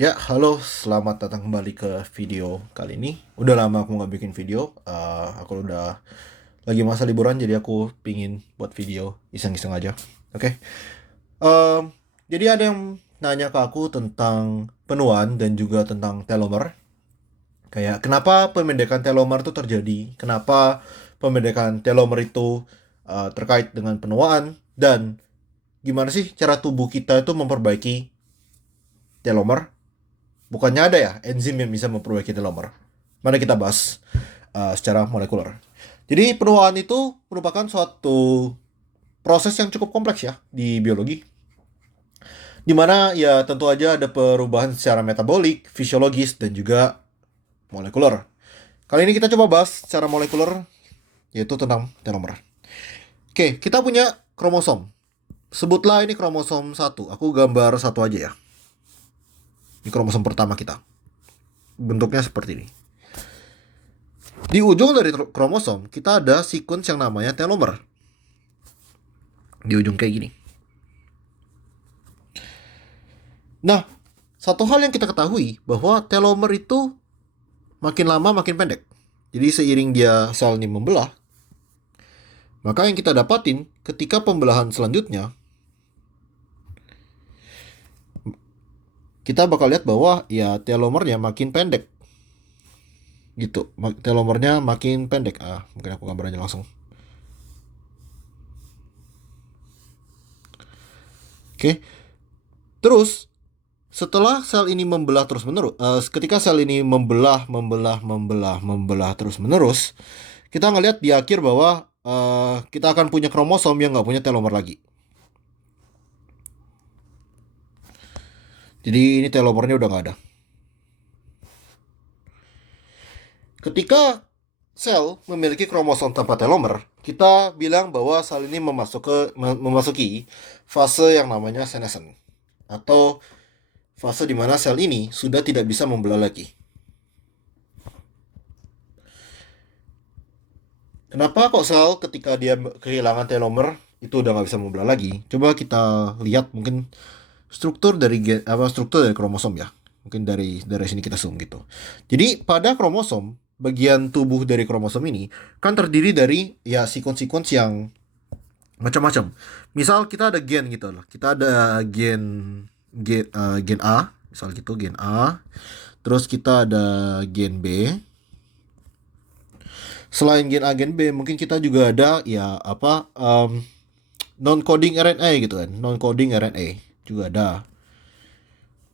Ya, halo, selamat datang kembali ke video kali ini. Udah lama aku nggak bikin video. Aku udah lagi masa liburan, jadi aku pingin buat video iseng-iseng aja. Oke. Em, jadi ada yang nanya ke aku tentang penuaan dan juga tentang telomer. Kayak kenapa pemendekan telomer itu terjadi? Kenapa pemendekan telomer itu terkait dengan penuaan? Dan gimana sih cara tubuh kita itu memperbaiki telomer? Bukannya ada ya enzim yang bisa memperbaiki telomer. Mari kita bahas secara molekuler. Jadi penuaan itu merupakan suatu proses yang cukup kompleks ya di biologi. Di mana ya tentu aja ada perubahan secara metabolik, fisiologis, dan juga molekuler. Kali ini kita coba bahas secara molekuler, yaitu tentang telomer. Oke, kita punya kromosom. Sebutlah ini kromosom satu. Aku gambar satu aja ya. Ini kromosom pertama kita. Bentuknya seperti ini. Di ujung dari kromosom, kita ada sequence yang namanya telomer. Di ujung kayak gini. Nah, satu hal yang kita ketahui bahwa telomer itu makin lama makin pendek. Jadi seiring dia sel ini membelah, maka yang kita dapatin ketika pembelahan selanjutnya, kita bakal lihat bahwa ya telomernya makin pendek. Gitu. Telomernya makin pendek. Mungkin aku gambar aja langsung. Oke. Terus setelah sel ini membelah terus menerus, ketika sel ini membelah terus menerus, kita ngelihat di akhir bahwa kita akan punya kromosom yang nggak punya telomer lagi. Jadi ini telomernya udah nggak ada. Ketika sel memiliki kromosom tanpa telomer, kita bilang bahwa sel ini memasuki fase yang namanya senescence, atau fase di mana sel ini sudah tidak bisa membelah lagi. Kenapa kok sel ketika dia kehilangan telomer itu udah nggak bisa membelah lagi? Coba kita lihat mungkin struktur dari kromosom ya. Mungkin dari sini kita zoom gitu. Jadi pada kromosom, bagian tubuh dari kromosom ini kan terdiri dari ya sekuen-sekuen yang macam-macam. Misal kita ada gen gitu loh. Kita ada gen A, misal gitu gen A. Terus kita ada gen B. Selain gen A, gen B, mungkin kita juga ada ya apa non coding RNA gitu kan. Non coding RNA juga ada.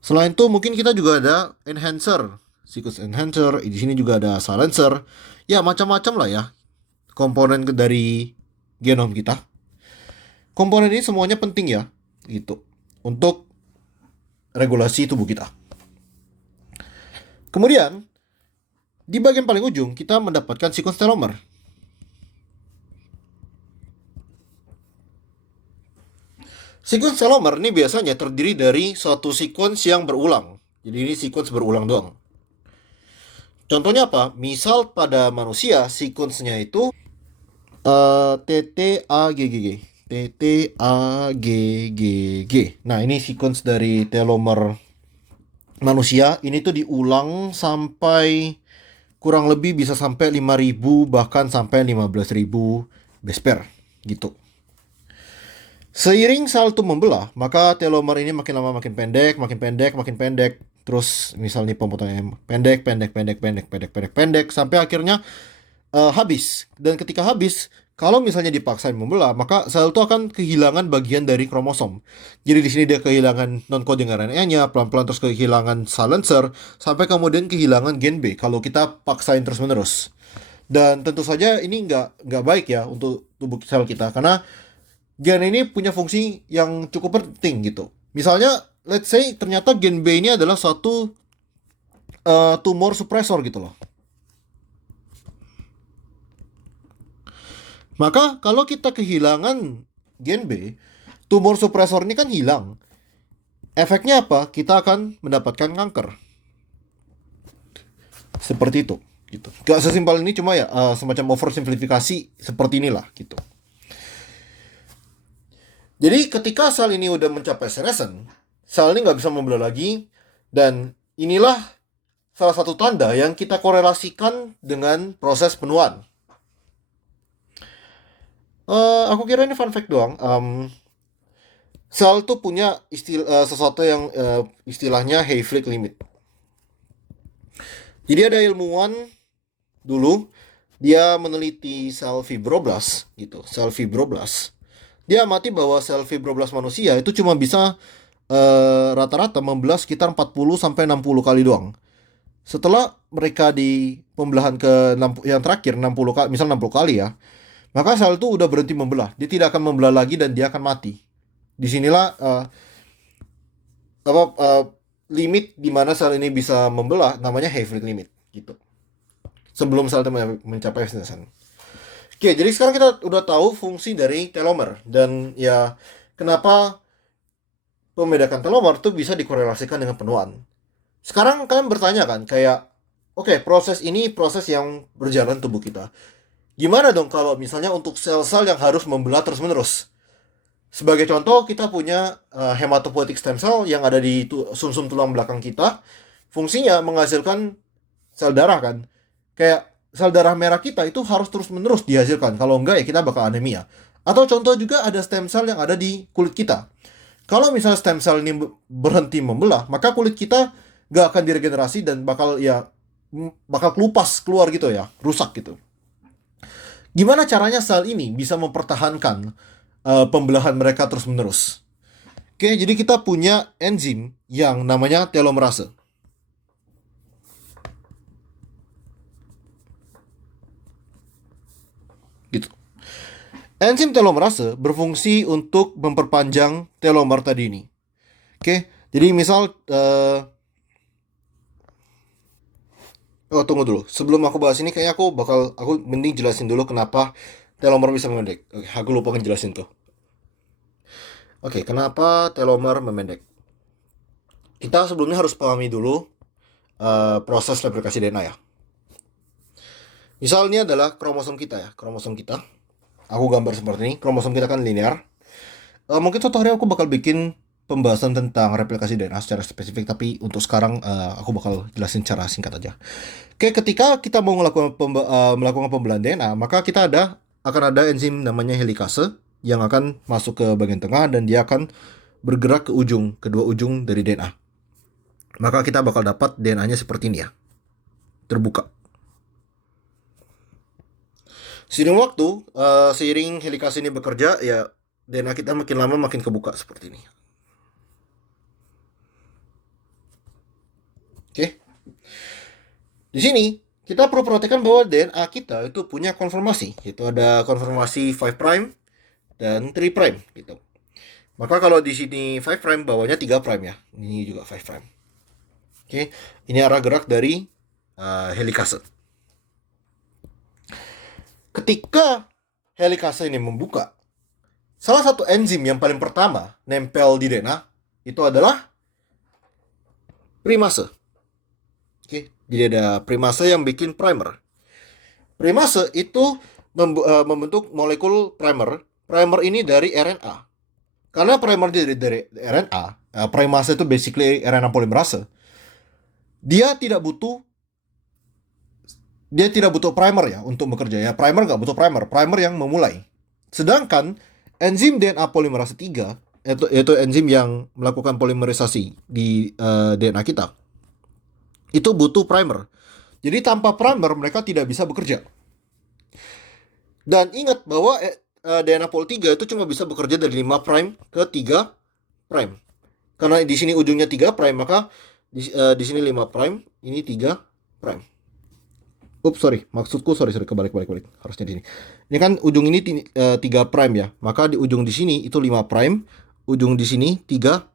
Selain itu mungkin kita juga ada enhancer, sequence enhancer, di sini juga ada silencer. Ya, macam-macam lah ya komponen dari genom kita. Komponen ini semuanya penting ya, gitu. Untuk regulasi tubuh kita. Kemudian, di bagian paling ujung kita mendapatkan sequence telomer. Sequence telomer ini biasanya terdiri dari suatu sequence yang berulang. Jadi ini sequence berulang doang. Contohnya apa? Misal pada manusia sequence-nya itu TTAGGG. TTAGGG. Nah, ini sequence dari telomer manusia. Ini tuh diulang sampai kurang lebih bisa sampai 5.000 bahkan sampai 15.000 base pair gitu. Seiring sel itu membelah, maka telomer ini makin lama makin pendek, makin pendek, makin pendek. Terus misalnya pemotongannya pendek, pendek, pendek, pendek, pendek, pendek, pendek, sampai akhirnya habis. Dan ketika habis, kalau misalnya dipaksain membelah, maka sel itu akan kehilangan bagian dari kromosom. Jadi di sini dia kehilangan non-coding RNA-nya, pelan-pelan terus kehilangan silencer, sampai kemudian kehilangan gen B kalau kita paksain terus-menerus. Dan tentu saja ini nggak baik ya untuk tubuh sel kita, karena gen ini punya fungsi yang cukup penting gitu. Misalnya, let's say ternyata gen B ini adalah suatu tumor suppressor gitu loh. Maka kalau kita kehilangan gen B, tumor suppressor ini kan hilang. Efeknya apa? Kita akan mendapatkan kanker. Seperti itu, gitu. Gak sesimpel ini, cuma ya semacam oversimplifikasi seperti inilah, gitu. Jadi ketika sel ini udah mencapai senescence, sel ini nggak bisa membelah lagi, Dan inilah salah satu tanda yang kita korelasikan dengan proses penuaan. Aku kira ini fun fact doang. Sel tuh punya sesuatu yang istilahnya Hayflick limit. Jadi ada ilmuwan dulu, dia meneliti sel fibroblast gitu, sel fibroblast. Dia amati bahwa sel fibroblast manusia itu cuma bisa rata-rata membelah sekitar 40 sampai 60 kali doang. Setelah mereka di pembelahan ke yang terakhir 60 kali, misal 60 kali ya, maka sel itu udah berhenti membelah. Dia tidak akan membelah lagi dan dia akan mati. Disinilah limit di mana sel ini bisa membelah namanya Hayflick limit gitu. Sebelum sel itu mencapai senescence. Oke, jadi sekarang kita udah tahu fungsi dari telomer dan ya kenapa pembedakan telomer itu bisa dikorelasikan dengan penuaan. Sekarang kalian bertanya kan, kayak, oke, proses ini proses yang berjalan tubuh kita. Gimana dong kalau misalnya untuk sel-sel yang harus membelah terus-menerus? Sebagai contoh, kita punya hematopoietic stem cell yang ada di sumsum tulang belakang kita. Fungsinya menghasilkan sel darah kan. Kayak sel darah merah kita itu harus terus-menerus dihasilkan. Kalau enggak ya kita bakal anemia. Atau contoh juga ada stem cell yang ada di kulit kita. Kalau misalnya stem cell ini berhenti membelah, maka kulit kita gak akan diregenerasi dan bakal kelupas keluar gitu ya, rusak gitu. Gimana caranya sel ini bisa mempertahankan pembelahan mereka terus-menerus? Oke, jadi kita punya enzim yang namanya telomerase. Gitu. Enzim telomerase berfungsi untuk memperpanjang telomer tadi ini. Oke, jadi misal oh, tunggu dulu. Sebelum aku bahas ini, kayaknya aku mending jelasin dulu kenapa telomer bisa memendek. Oke, aku lupa ngejelasin tuh. Oke, kenapa telomer memendek? Kita sebelumnya harus pahami dulu proses replikasi DNA ya. Misal ini adalah kromosom kita ya, kromosom kita. Aku gambar seperti ini. Kromosom kita kan linear. Mungkin suatu hari aku bakal bikin pembahasan tentang replikasi DNA secara spesifik, tapi untuk sekarang aku bakal jelasin secara singkat aja. Oke, ketika kita mau melakukan pembelahan DNA, maka akan ada enzim namanya helikase yang akan masuk ke bagian tengah dan dia akan bergerak ke kedua ujung dari DNA. Maka kita bakal dapat DNA-nya seperti ini ya, terbuka. Seiring helikase ini bekerja, ya DNA kita makin lama makin kebuka seperti ini. Oke. Di sini kita perlu perhatikan bahwa DNA kita itu punya konformasi, yaitu ada konformasi 5' dan 3' gitu. Maka kalau di sini 5' bawahnya 3' ya. Ini juga 5'. Oke, ini arah gerak dari helikase. Ketika helikase ini membuka, salah satu enzim yang paling pertama nempel di DNA itu adalah primase. Oke, jadi ada primase yang bikin primer. Primase itu membentuk molekul primer. Primer ini dari RNA. Karena primer dari RNA, primase itu basically RNA polimerase. Dia tidak butuh primer ya untuk bekerja ya. Primer nggak butuh primer yang memulai. Sedangkan enzim DNA polimerase 3 yaitu enzim yang melakukan polimerisasi di DNA kita, itu butuh primer. Jadi tanpa primer mereka tidak bisa bekerja. Dan ingat bahwa DNA pol 3 itu cuma bisa bekerja dari 5' ke 3'. Karena di sini ujungnya 3', maka di sini 5', ini 3'. Maksudku sorry, kebalik. Harusnya di sini. Ini kan ujung ini 3' ya. Maka di ujung di sini itu 5', ujung di sini 3'.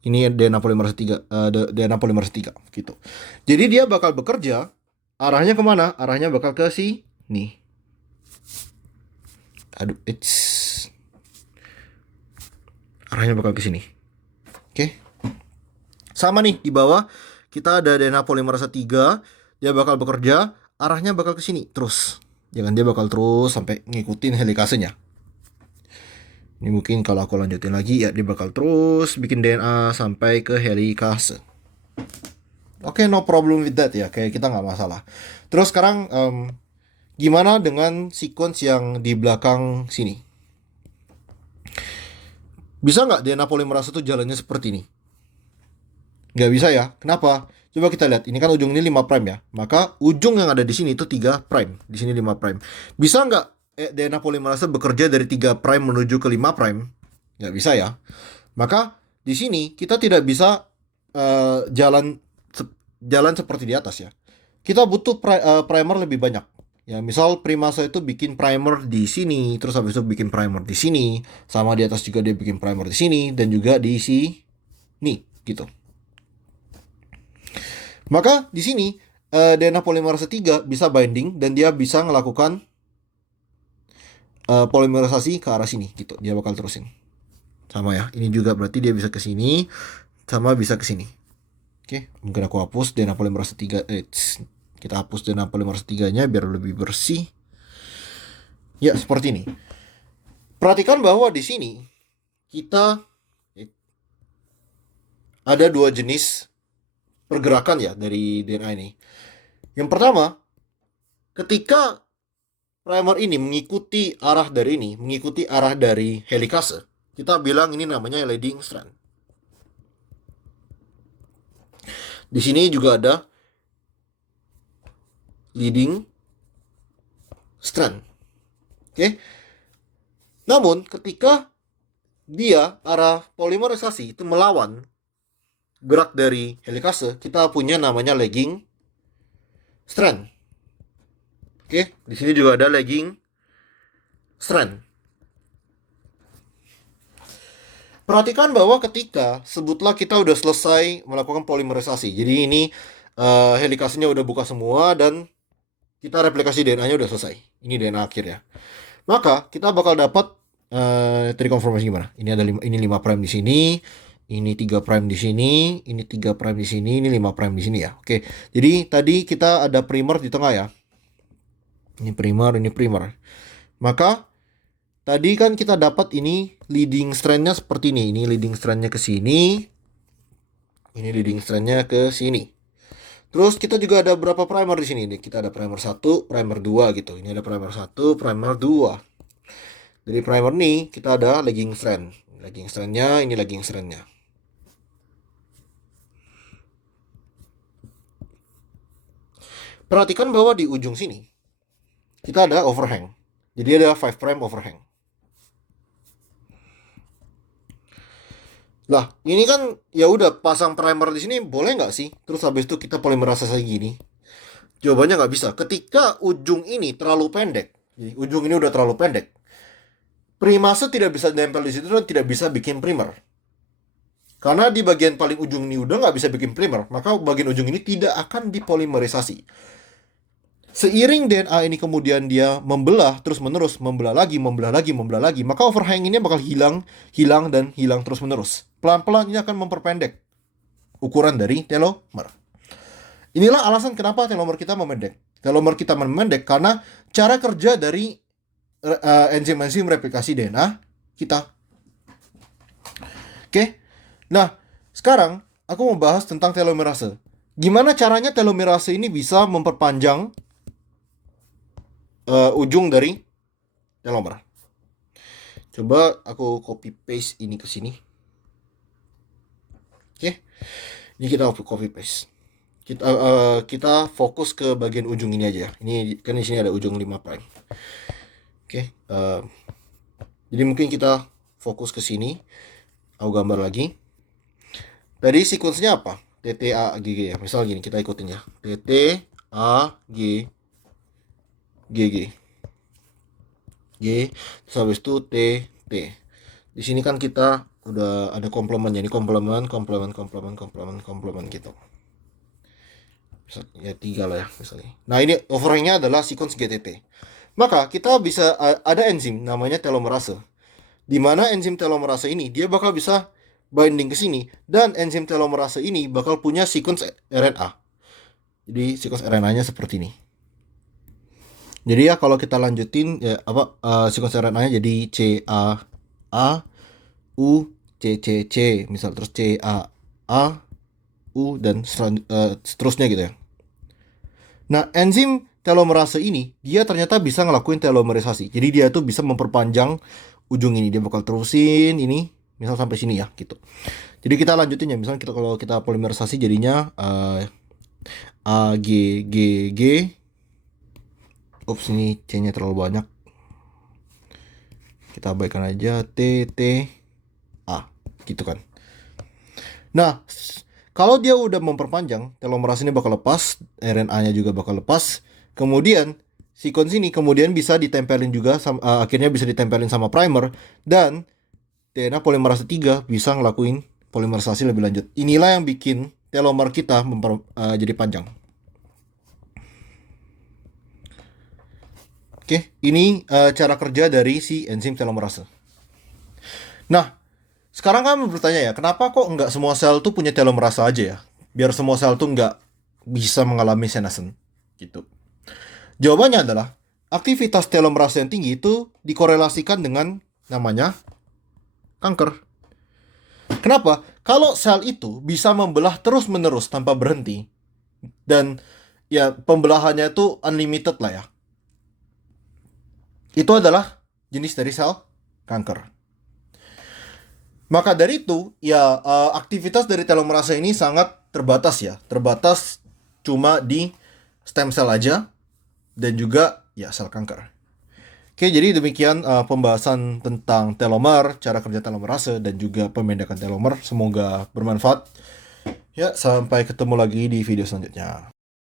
Ini DNA polimerase 3, DNA polimerase 3 gitu. Jadi dia bakal bekerja arahnya kemana? Arahnya bakal ke sini. Arahnya bakal ke sini. Oke. Sama nih di bawah kita ada DNA polimerase 3, dia bakal bekerja arahnya bakal ke sini terus. Dia bakal terus sampai ngikutin helikasenya. Ini mungkin kalau aku lanjutin lagi ya dia bakal terus bikin DNA sampai ke helikase. Oke, no problem with that ya, kayak kita nggak masalah. Terus sekarang gimana dengan sequence yang di belakang sini? Bisa nggak DNA polimerase itu jalannya seperti ini? Nggak bisa ya. Kenapa? Coba kita lihat. Ini kan ujung ini 5 prime ya. Maka ujung yang ada di sini itu 3 prime. Di sini 5 prime. Bisa nggak DNA polimerase bekerja dari 3 prime menuju ke 5 prime? Nggak bisa ya. Maka di sini kita tidak bisa jalan seperti di atas ya. Kita butuh primer lebih banyak. Ya, misal Primasa itu bikin primer di sini, terus habis itu bikin primer di sini, sama di atas juga dia bikin primer di sini dan juga di sini gitu. Maka di sini DNA polimerase 3 bisa binding dan dia bisa melakukan polimerisasi ke arah sini gitu. Dia bakal terusin. Sama ya. Ini juga berarti dia bisa ke sini sama bisa ke sini. Oke, mungkin aku hapus DNA polimerase 3 kita hapus DNA polimerase 3-nya biar lebih bersih. Ya, seperti ini. Perhatikan bahwa di sini kita ada 2 jenis pergerakan ya dari DNA ini. Yang pertama, ketika primer ini mengikuti arah dari helikase, kita bilang ini namanya leading strand. Di sini juga ada leading strand. Oke. Namun ketika dia arah polimerisasi itu melawan gerak dari helikase, kita punya namanya lagging strand. Oke, di sini juga ada lagging strand. Perhatikan bahwa ketika sebutlah kita udah selesai melakukan polimerisasi. Jadi ini helikasenya udah buka semua dan kita replikasi DNA-nya udah selesai. Ini DNA akhir ya. Maka kita bakal dapat tadi konfirmasi gimana? Ini ada 5, ini 5 prime di sini, ini 3 prime di sini, ini 3 prime di sini, ini 5 prime di sini ya. Oke. Jadi tadi kita ada primer di tengah ya. Ini primer, ini primer. Maka tadi kan kita dapat ini leading strand-nya seperti ini. Ini leading strand-nya ke sini. Ini leading strand-nya ke sini. Terus kita juga ada berapa primer di sini? Kita ada primer 1, primer 2 gitu. Ini ada primer 1, primer 2. Dari primer nih kita ada lagging strand. Lagging strand-nya, ini lagging strand-nya. Perhatikan bahwa di ujung sini kita ada overhang. Jadi ada 5 prime overhang. Lah, ini kan ya udah pasang primer di sini boleh nggak sih? Terus habis itu kita polimerase kayak gini. Jawabannya nggak bisa. Ketika ujung ini terlalu pendek, jadi ujung ini udah terlalu pendek, primase tidak bisa nempel di situ dan tidak bisa bikin primer. Karena di bagian paling ujung ini udah nggak bisa bikin primer, maka bagian ujung ini tidak akan dipolimerisasi. Seiring DNA ini kemudian dia membelah terus menerus, membelah lagi, maka overhang ini bakal hilang, dan hilang terus menerus. Pelan-pelan ini akan memperpendek ukuran dari telomer. Inilah alasan kenapa telomer kita memendek. Telomer kita memendek karena cara kerja dari enzim-enzim replikasi DNA kita. Oke. Nah, sekarang aku mau bahas tentang telomerase. Gimana caranya telomerase ini bisa memperpanjang ujung dari telomer. Coba aku copy paste ini ke sini. Oke. Ini kita copy paste. Kita fokus ke bagian ujung ini aja. Ini kan di sini ada ujung 5 prime. Oke. Jadi mungkin kita fokus ke sini. Aku gambar lagi. Tadi sequence-nya apa? TTAGG ya. Misal gini, kita ikutin ya. TTAG GG. G, terus habis itu T, T. Di sini kan kita udah ada komplement, jadi komplement gitu. Ya 3 lah ya misalnya. Nah ini overhangnya adalah sequence GTT. Maka kita bisa ada enzim namanya telomerase. Di mana enzim telomerase ini dia bakal bisa binding ke sini dan enzim telomerase ini bakal punya sequence RNA. Jadi sequence RNA-nya seperti ini. Jadi ya kalau kita lanjutin ya sequence RNA-nya jadi CA A, U, C, C, C, misal terus C, A, U, dan seterusnya gitu ya. Nah, enzim telomerase ini, dia ternyata bisa ngelakuin telomerisasi. Jadi dia tuh bisa memperpanjang ujung ini. Dia bakal terusin ini, misal sampai sini ya, gitu. Jadi kita lanjutin ya, misalnya kalau kita polimerisasi jadinya A, G, G, G. Ups, ini C-nya terlalu banyak. Kita abaikan aja T, T, A, gitu kan. Nah, kalau dia udah memperpanjang, telomerase ini bakal lepas, RNA-nya juga bakal lepas. Kemudian sequence ini kemudian bisa ditempelin juga akhirnya bisa ditempelin sama primer, dan DNA polimerase 3 bisa ngelakuin polimerisasi lebih lanjut. Inilah yang bikin telomer kita jadi panjang. Oke, ini cara kerja dari si enzim telomerase. Nah, sekarang kamu bertanya ya, kenapa kok nggak semua sel tuh punya telomerase aja ya? Biar semua sel tuh nggak bisa mengalami senescence gitu. Jawabannya adalah aktivitas telomerase yang tinggi itu dikorelasikan dengan namanya kanker. Kenapa? Kalau sel itu bisa membelah terus-menerus tanpa berhenti, dan ya pembelahannya itu unlimited lah ya, itu adalah jenis dari sel kanker. Maka dari itu, ya aktivitas dari telomerase ini sangat terbatas ya. Terbatas cuma di stem cell aja dan juga ya sel kanker. Oke, jadi demikian pembahasan tentang telomer, cara kerja telomerase, dan juga pemendekan telomer. Semoga bermanfaat. Ya, sampai ketemu lagi di video selanjutnya.